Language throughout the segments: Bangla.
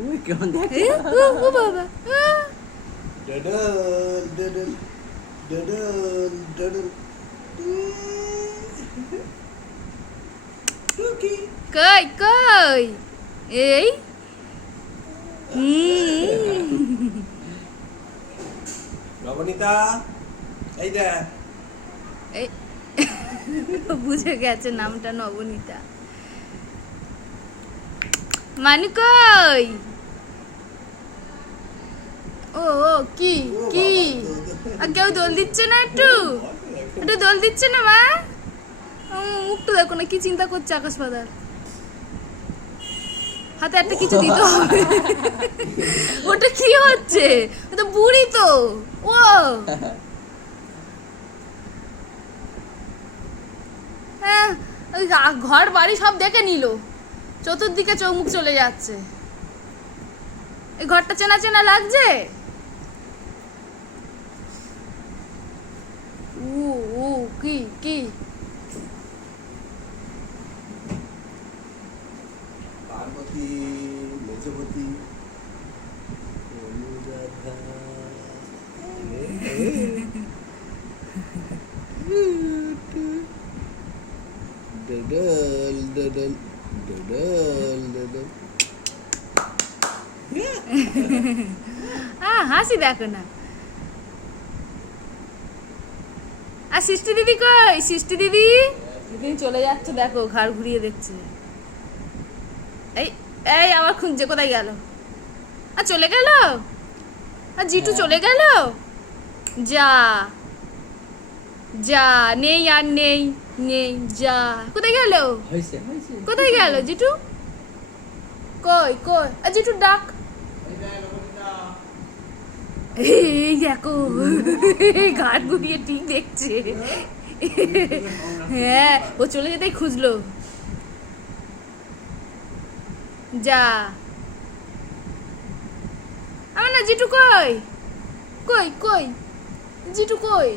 ওই কেমন দেখে ও বাবা ডডল ডডল ডডল ডডল টুকি কই কই এই নবনীতা এই দে এই বুঝে গেছে নামটা নবনীতা মানু কই ও ও কি কি আর কেউ দোল দিচ্ছে না একটু দোল দিচ্ছে না মা মুখটা দেখো না কি চিন্তা করছে আকাশ পাতার হাতে একটা কিছু দিতে হবে ওটা কি হচ্ছে তো বুড়ি তো ও হ্যাঁ ওই ঘর বাড়ি সব দেখে নিল চতুর্দিকে চৌমুখ চলে যাচ্ছে এই ঘরটা চেনা চেনা লাগছে ও ও কি কি পার্বতী মেজবতী অনুরাধা ডডল ডডল ডডল ডডল হাসি দেখো না আর সৃষ্টি দিদি কই সৃষ্টি দিদি দিদি চলে যাচ্ছে দেখো ঘাড় ঘুরিয়ে দেখছে এই এই আবার খুঁজছে কোথায় গেল আর চলে গেল আর জিটু চলে গেল যা যা নেই আর নেই নেই যা কোথায় গেল হইছে হইছে কোথায় গেল জিটু কই কই আর জিটু ডাক এই দেখো ঘাট ঘুরিয়ে ঠিক দেখছে হ্যাঁ ও চলে যেতেই খুঁজলো যা আমার না জিটু কই কই কই জিটু কই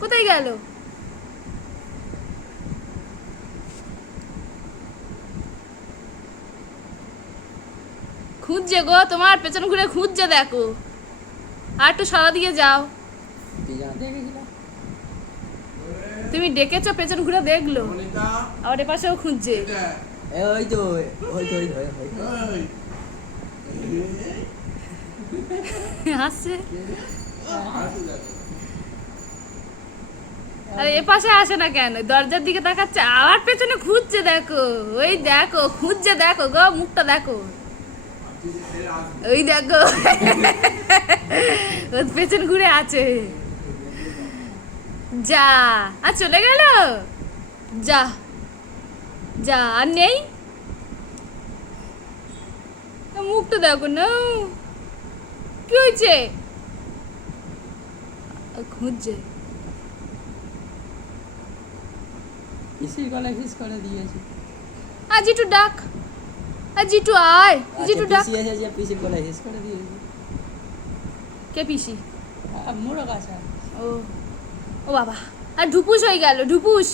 কোথায় গেল খুঁজছে গো তোমার পেছন ঘুরে খুঁজছে দেখো আর একটু সারা দিয়ে যাও কি জানা দেখেছিলাম তুমি ডেকেছো পেছন ঘুরে দেখলো নবনীতা আবার এ পাশেও খুঁজছে এই দে ওই তো ওই তো ওই তো ওই তো এই হাসছে আর তো দেখো আরে এ পাশে আসে না কেন দরজার দিকে তাকাচ্ছে আবার পেছনে খুঁজছে দেখো ওই দেখো খুঁজছে দেখো গো মুখটা দেখো ওই দেখো ওর পেছন ঘুরে আছে যা আর চলে গেল যা যা আর নেই মুখটা দেখো না কি হয়েছে খুঁজছে পিসির গলায় হিস করে দিয়েছে আর জিটু ডাক আর জিটু আয় জিটু ডাক পিসি এসে যে পিসির গলায় হিস করে দিয়েছে কে পিসি মোড়ক আসা ও ও বাবা আর ঢুপুস হয়ে গেল ঢুপুস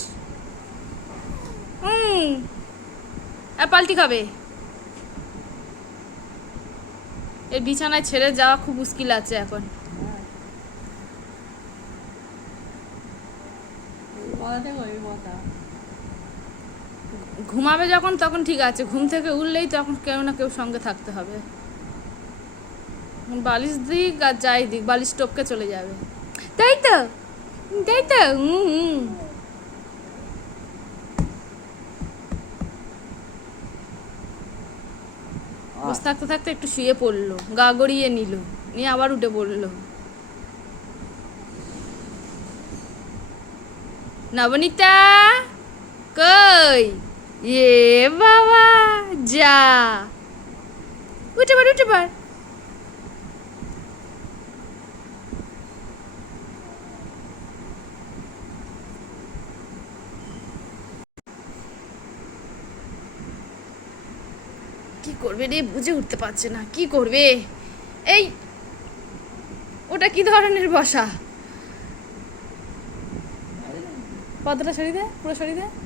আর পাল্টি খাবে এর বিছানায় ছেড়ে যাওয়া খুব মুশকিল আছে এখন ঘুমাবে যখন তখন ঠিক আছে ঘুম থেকে উঠলেই তখন কেউ না কেউ সঙ্গে থাকতে হবে বালিশ দিক আর যাই দিক বালিশ টপকে চলে যাবে তাই তো তাই তো বসে থাকতে থাকতে একটু শুয়ে পড়লো গা গড়িয়ে নিল নিয়ে আবার উঠে পড়লো নবনীতা কই এ বাবা যা উঠে পার উঠে পার কি করবে রে বুঝে উঠতে পারছে না কি করবে এই ওটা কি ধরনের বসা পর্দাটা সরিয়ে দে পুরো সরিয়ে দে